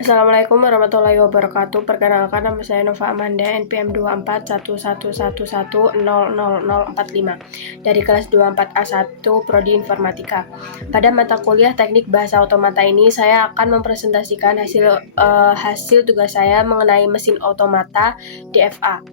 Assalamualaikum warahmatullahi wabarakatuh. Perkenalkan, nama saya Nova Amanda, NPM 241111000045 dari kelas 24A1 Prodi Informatika. Pada mata kuliah Teknik Bahasa Otomata ini, saya akan mempresentasikan hasil tugas saya mengenai mesin otomata DFA.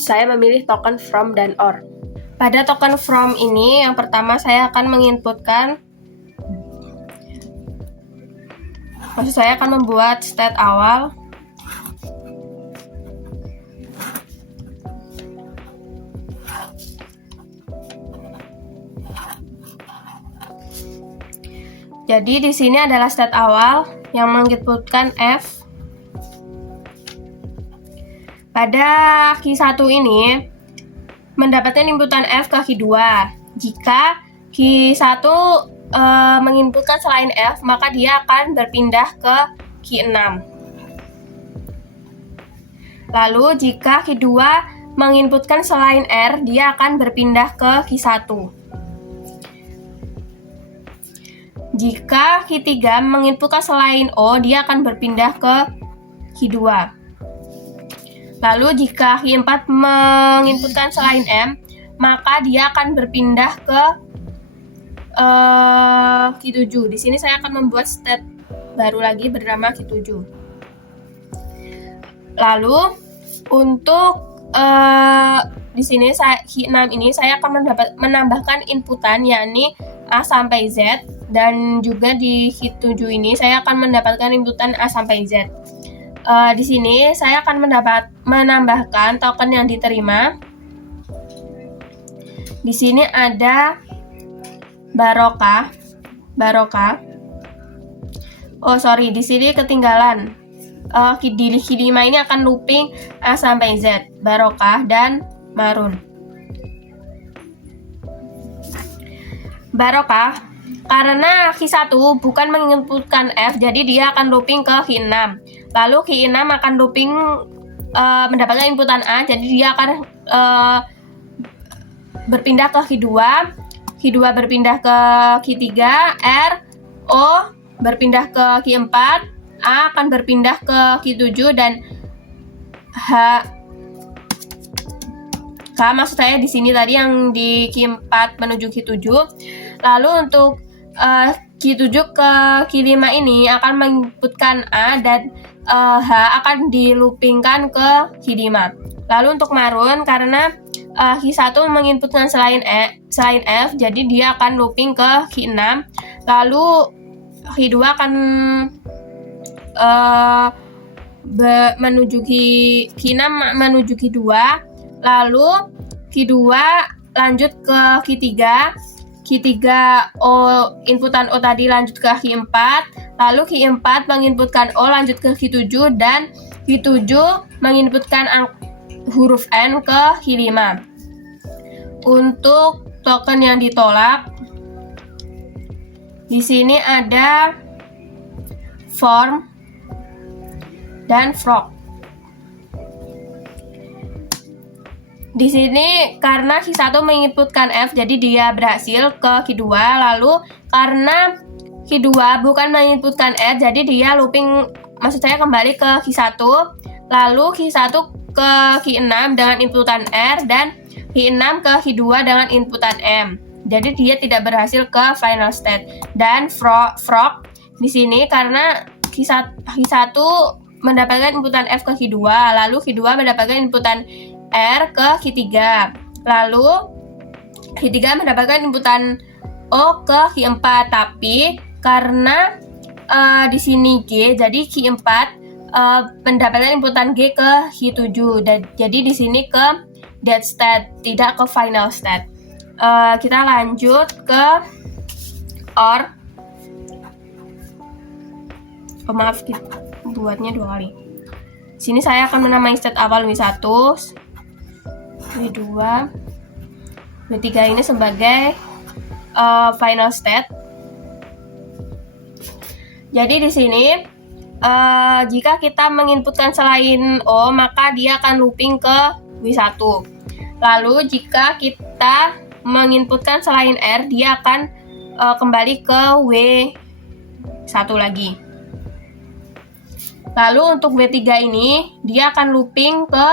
Saya memilih token from dan or. Pada token from ini, yang pertama saya akan saya akan membuat state awal. Jadi di sini adalah state awal yang menginputkan F. Pada Q1 ini mendapatkan inputan F ke Q2. Jika Q1 menginputkan selain F, maka dia akan berpindah ke Q6. Lalu jika Q2 menginputkan selain R, dia akan berpindah ke Q1. Jika Q3 menginputkan selain O, dia akan berpindah ke Q2. Lalu jika Q4 menginputkan selain M, maka dia akan berpindah ke Q7. Di sini saya akan membuat state baru lagi bernama Q7. Lalu untuk di sini Q6 ini saya akan menambahkan inputan yakni A sampai Z, dan juga di Q7 ini saya akan mendapatkan inputan A sampai Z. Di sini saya akan menambahkan token yang diterima. Di sini ada Barokah. Di sini ketinggalan. Di Q5 ini akan looping A sampai Z, Barokah dan Marun. Barokah karena Q1 bukan menginputkan F, jadi dia akan looping ke Q6. Lalu Q6 akan looping mendapatkan inputan A, jadi dia akan berpindah ke Q2. Q2 berpindah ke Q3, R, O berpindah ke Q4, A akan berpindah ke Q7, dan K maksud saya di sini tadi yang di Q4 menuju Q7. Lalu untuk Q7 ke Q5 ini akan menginputkan A, dan H akan diloopingkan ke Q5. Lalu untuk Marun, karena Q1 menginputkan selain F, jadi dia akan looping ke Q6. Lalu Q2 akan menuju Q6 menuju Q2. Lalu Q2 lanjut ke Q3. Q3 inputan O tadi lanjut ke Q4. Lalu Q4 menginputkan O lanjut ke Q7, dan Q7 menginputkan huruf N ke Q5. Untuk token yang ditolak, di sini ada form dan frog. Di sini karena Q1 menginputkan F, jadi dia berhasil ke Q2. Lalu karena Q2 bukan menginputkan R, jadi dia looping, maksud saya kembali ke Q1. Lalu Q1 ke Q6 dengan inputan R, dan Q6 ke Q2 dengan inputan M. Jadi dia tidak berhasil ke final state. Dan frog di sini karena Q1 mendapatkan inputan F ke Q2, lalu Q2 mendapatkan inputan R ke Q3. Lalu Q3 mendapatkan inputan O ke Q4, tapi karena di sini G, jadi Q4 mendapatkan inputan G ke Q7. Jadi di sini ke dead state, tidak ke final state. Kita lanjut ke OR. Maaf, buatnya 2 kali. Sini saya akan menamai state awal W1, W2, W3 ini sebagai final state. Jadi di sini jika kita menginputkan selain O, maka dia akan looping ke W1. Lalu jika kita menginputkan selain R, dia akan kembali ke satu lagi. Lalu untuk W3 ini dia akan looping ke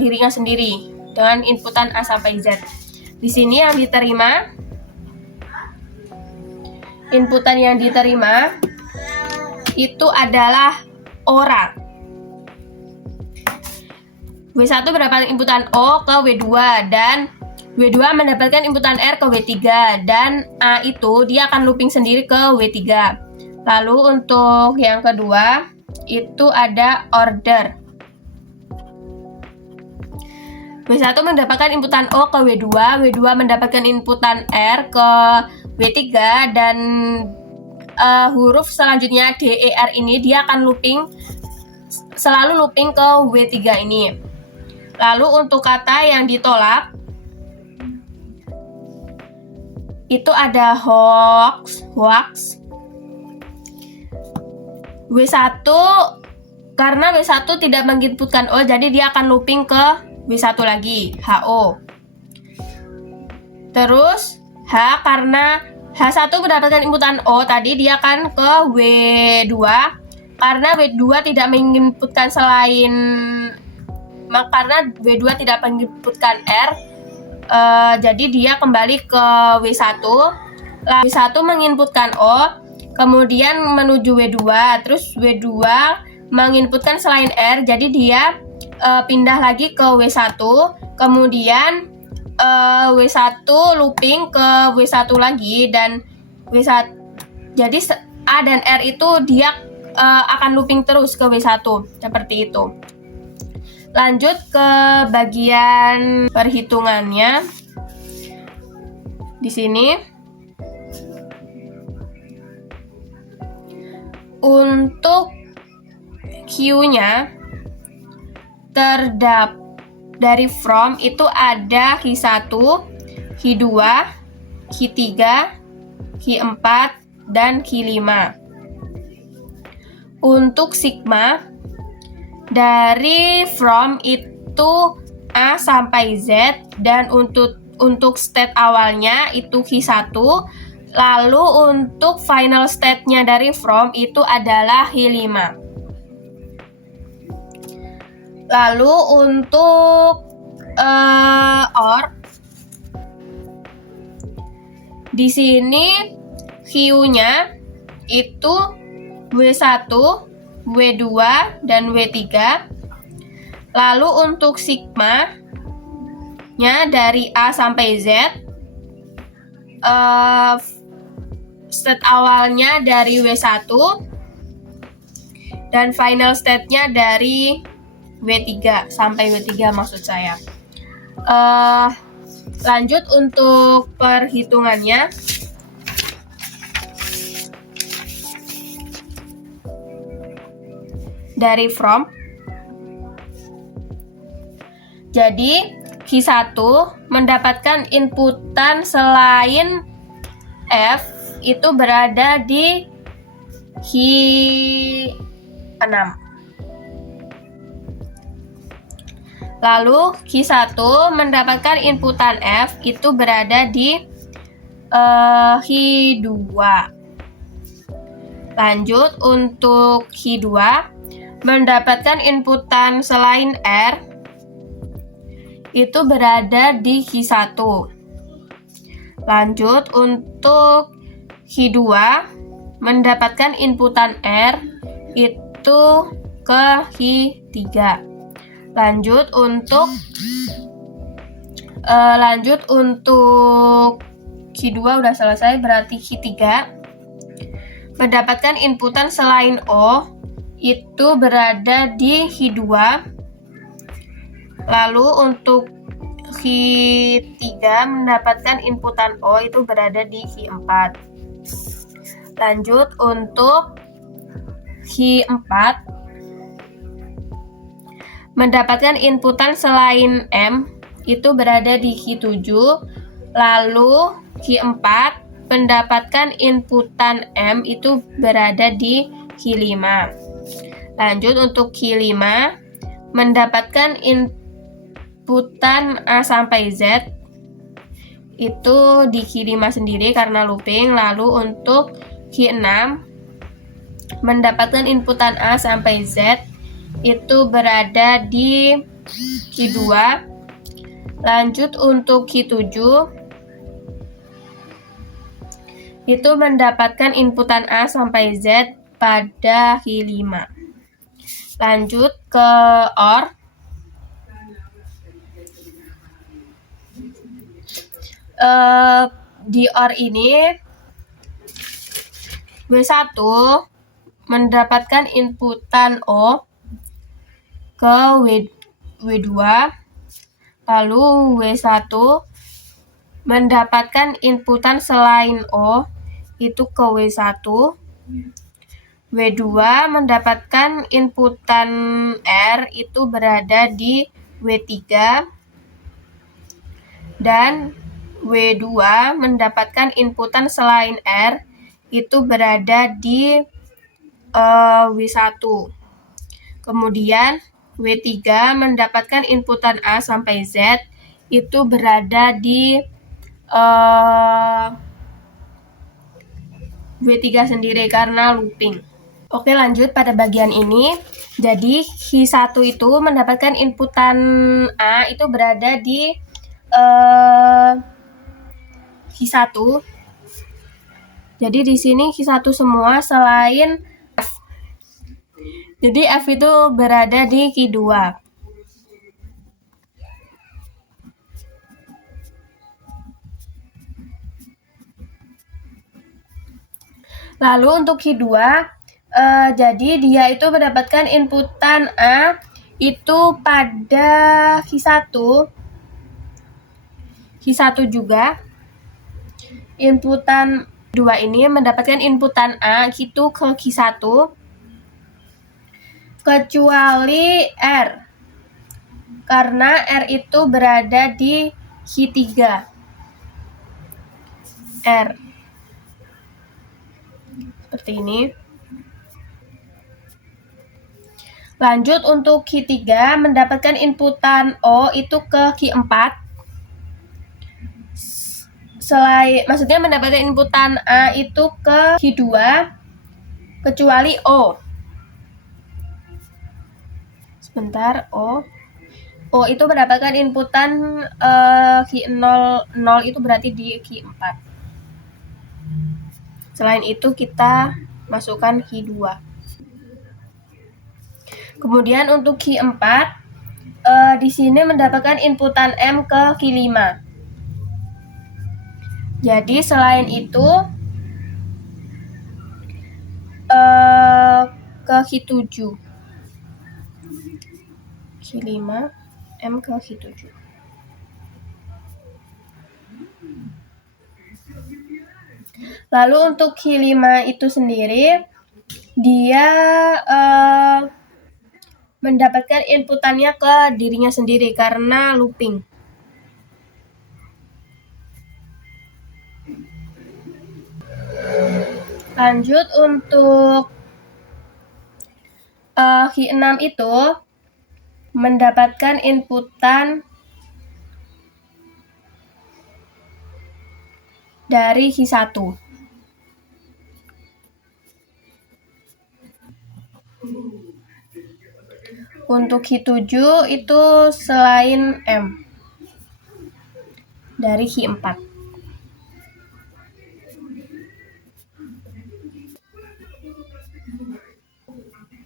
dirinya sendiri dengan inputan A sampai Z. Di sini yang diterima, inputan yang diterima itu adalah orang. W1 mendapatkan inputan O ke W2 dan W2 mendapatkan inputan R ke W3 dan A itu dia akan looping sendiri ke W3. Lalu untuk yang kedua itu ada order. W1 mendapatkan inputan O ke W2, W2 mendapatkan inputan R ke W3 dan huruf selanjutnya D, E, R ini dia akan selalu looping ke W3 ini. Lalu untuk kata yang ditolak itu ada hoax. W1 karena W1 tidak menginputkan O, jadi dia akan looping ke W1 lagi, HO. Terus H karena H1 mendapatkan inputan O, tadi dia akan ke W2 karena W2 tidak menginputkan karena W2 tidak menginputkan R, jadi dia kembali ke W1. Lalu W1 menginputkan O, kemudian menuju W2, terus W2 menginputkan selain R, jadi dia pindah lagi ke W1, kemudian W1 looping ke W1 lagi dan W1. Jadi A dan R itu dia akan looping terus ke W1 seperti itu. Lanjut ke bagian perhitungannya. Di sini untuk Q-nya dari from itu ada Q1, Q2, Q3, Q4, dan Q5. Untuk sigma dari from itu A sampai Z dan untuk state awalnya itu Q1. Lalu untuk final state-nya dari from itu adalah Q5. Lalu untuk OR di sini Q-nya itu W1, W2 dan W3. Lalu untuk sigma-nya dari A sampai Z, state awalnya dari W1 dan final state-nya dari W3 sampai W3 maksud saya. Lanjut untuk perhitungannya. Dari from. Jadi Q1 mendapatkan inputan selain F itu berada di Q6. Lalu Q1 mendapatkan inputan F itu berada di Q2. Lanjut untuk Q2 mendapatkan inputan selain R itu berada di Q1. Lanjut untuk Q2 mendapatkan inputan R itu ke Q3. Lanjut untuk Q2 udah selesai, berarti Q3 mendapatkan inputan selain O itu berada di Q2. Lalu untuk Q3 mendapatkan inputan O itu berada di Q4. Lanjut untuk Q4 mendapatkan inputan selain M itu berada di Q7. Lalu Q4 mendapatkan inputan M itu berada di Q5. Lanjut untuk Q5 mendapatkan inputan A sampai Z itu di Q5 sendiri karena looping. Lalu untuk Q6 mendapatkan inputan A sampai Z itu berada di Q2. Lanjut untuk Q7 itu mendapatkan inputan A sampai Z pada Q5. Lanjut ke OR. Di OR ini W1 mendapatkan inputan O ke W2, lalu W1 mendapatkan inputan selain O itu ke W1, W2 mendapatkan inputan R itu berada di W3, dan W2 mendapatkan inputan selain R itu berada di W1. Kemudian W3 mendapatkan inputan A sampai Z itu berada di W3 sendiri karena looping. Oke, lanjut pada bagian ini. Jadi Q1 itu mendapatkan inputan A itu berada di Q1. Jadi di sini Q1 semua selain F. Jadi F itu berada di Q2. Lalu untuk Q2, jadi dia itu mendapatkan inputan A itu pada Q1 juga. Inputan 2 ini mendapatkan inputan A itu ke Q1 kecuali R, karena R itu berada di Q3. R seperti ini. Lanjut untuk Q3 mendapatkan inputan O itu ke Q4. Maksudnya mendapatkan inputan A itu ke Q2 kecuali O. Sebentar, O itu mendapatkan inputan Q0 itu berarti di Q4. Selain itu kita masukkan Q2. Kemudian untuk Q4 di sini mendapatkan inputan M ke Q5. Jadi selain itu ke Q7. Q5 M ke Q7. Lalu untuk Q5 itu sendiri dia mendapatkan inputannya ke dirinya sendiri karena looping. Lanjut untuk Q6 itu mendapatkan inputan dari Q1. Untuk Q7 itu selain M dari Q4.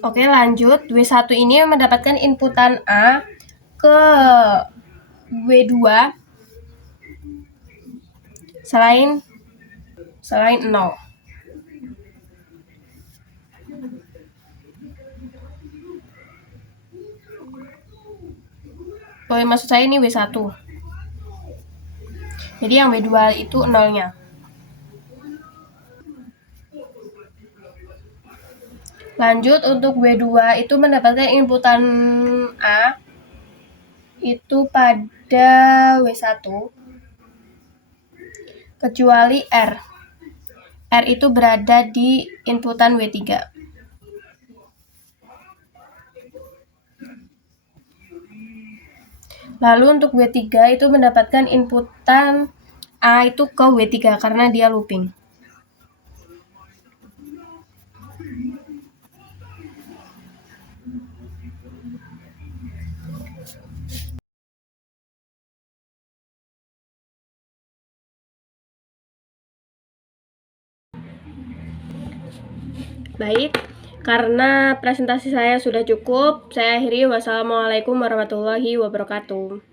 Oke, lanjut. W1 ini mendapatkan inputan A ke W2 selain 0. Oh, maksud saya ini W1. Jadi yang W2 itu 0-nya. Lanjut untuk W2 itu mendapatkan inputan A itu pada W1 kecuali R. R itu berada di inputan W3. Lalu untuk W3 itu mendapatkan inputan A itu ke W3 karena dia looping. Baik, karena presentasi saya sudah cukup, saya akhiri. Wassalamualaikum warahmatullahi wabarakatuh.